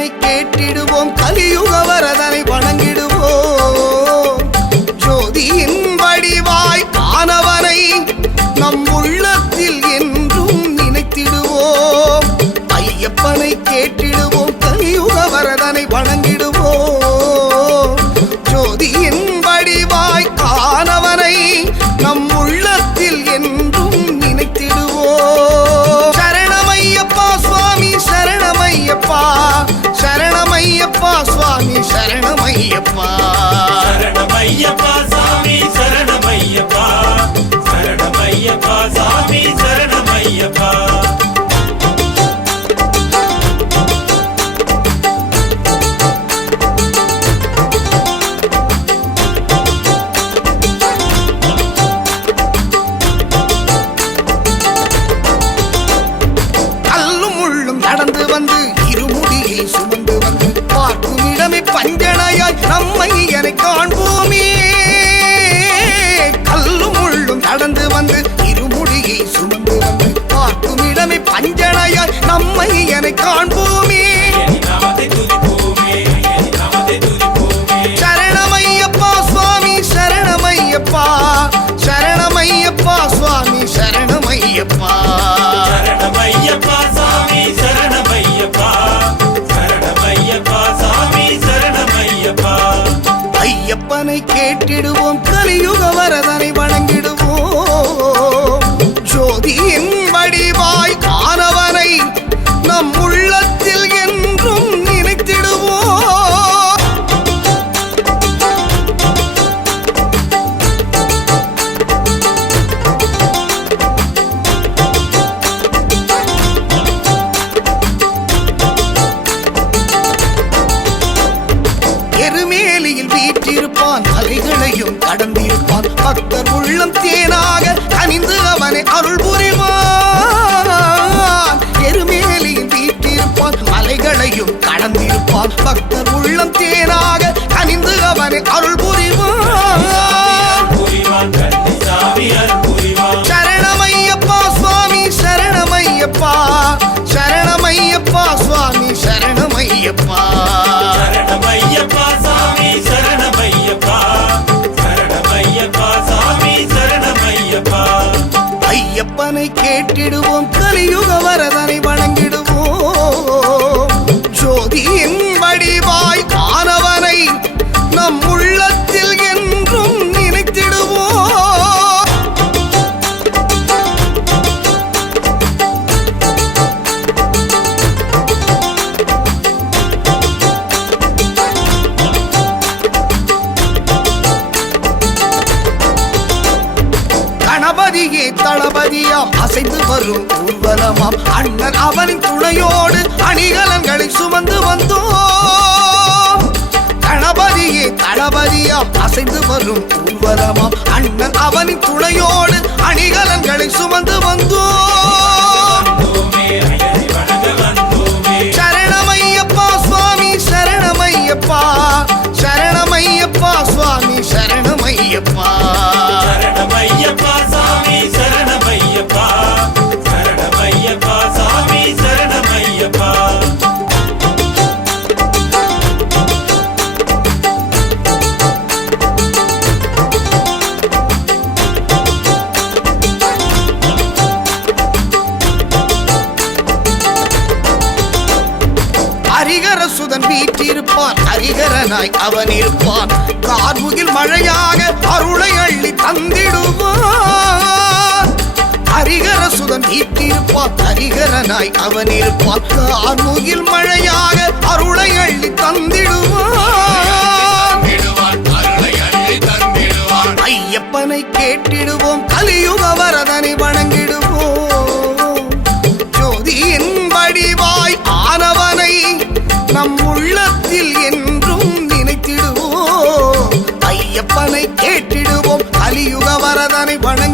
ஐயப்பனை கேட்டிடுவோம், கலியுக வரதனை வணங்கிடுவோம். ஜோதியின் வடிவாய் ஆனவனை நம் உள்ளத்தில் என்றும் நினைத்திடுவோம். ஐயப்பனை கேட்டிடுவோம், கலியுக வரதனை வணங்கிடுவோம். ஜோதியின் வடிவாய் ஆனவனை நம் உள்ளத்தில் என்றும் நினைத்திடுவோம். சரணமையப்பா சுவாமி சரணமையப்பா, சரணமையப்பா சுவாமி சரணமையப்பா, சரணமையப்பா சாமி சரணமையப்பா, சரணமையப்பா சாமி சரணமையப்பா. நடந்து வந்து இருமுடியை சுமந்து வந்து பார்க்கும் இடமே பஞ்சனையாய் நம்மை என காண்போமே. கல்லும் முள்ளும் நடந்து வந்து இருமுடியை சுமந்து வந்து பார்க்கும் இடமே பஞ்சனையாய் நம்மை என காண்போமே. சரணமையப்பா சுவாமி சரணமையப்பா, சரணமையப்பா சுவாமி சரணமையப்பா, சரணமையப்பா சாமி சரணமையப்பா, சரணமையப்பா சாமி சரணமையப்பா. ஐயப்பனை கேட்டிடுவோம், கலியுக வரதனை வணங்கிடுவோம். ஜோதியின் வடிவாய் ஆனவனை நம் உள்ளத்தில் என்றும் நினைத்திடுவோம். எருமேலியில் வீற்றிருப்பான், அலைகளையும் கடந்திருப்பான். பக்தர் உள்ளம் தேனாக கனிந்து அவனை அருள் புரிவான். எருமேலியில் வீற்றிருப்பான், அலைகளையும் கடந்திருப்பான். பக்தர் உள்ளம் தேனாக கனிந்து அவனை அருள் புரிவான். சரணமையப்பா சுவாமி சரணமையப்பா, சரணமையப்பா சுவாமி சரணமையப்பா, சரணமையப்பா சாமி சரணமையப்பா, சரணமையப்பா சாமி சரணமையப்பா. ஐயப்பனை கேட்டிடுவோம், கலியுக வரதனை வணங்கிடுவோம். ஜோதியின் வடிவாய் ஆனவனை நம் உள்ளத்தில் என்றும் நினைத்திடுவோம். கணபதியே தளபதியாம் அசைந்து வரும் ஊர்வலமாம் அண்ணன் அவனின் துணையோடு அணிகலன்களை சுமந்து வந்தோம். கணபதியே தளபதியாம் அசைந்து வரும் ஊர்வலமாம் அண்ணன் அவனின் துணையோடு அணிகலன்களை சுமந்து வந்தோம். சரணமையப்பா சுவாமி சரணமையப்பா, சரணமையப்பா சுவாமி சரணமையப்பா, சரணமையப்பா சாமி சரணமையப்பா, சரணமையப்பா சாமி சரணமையப்பா. ஹரிகர சுதன் வீற்றிருப்பான், ஹரிகரனாய் அவன் இருப்பான். கார்முகில் மழையாக அருளை அள்ளி தந்திடுவான். ஹரிகர சுதன் வீற்றிருப்பான், ஹரிகரனாய் அவன் இருப்பான். கார்முகில் மழையாக அருளை அள்ளி தந்திடுவான். ஐயப்பனை கேட்டிடுவோம், கலியுக வரதனை வணங்கிடுவோம். ஜோதியின் வடிவாய் ஆனவனை நம் உள்ளத்தில் என்றும் நினைத்திடுவோம். ஐயப்பனை கேட்டிடுவோம், கலியுக வரதனை வணங்கிடுவோம்.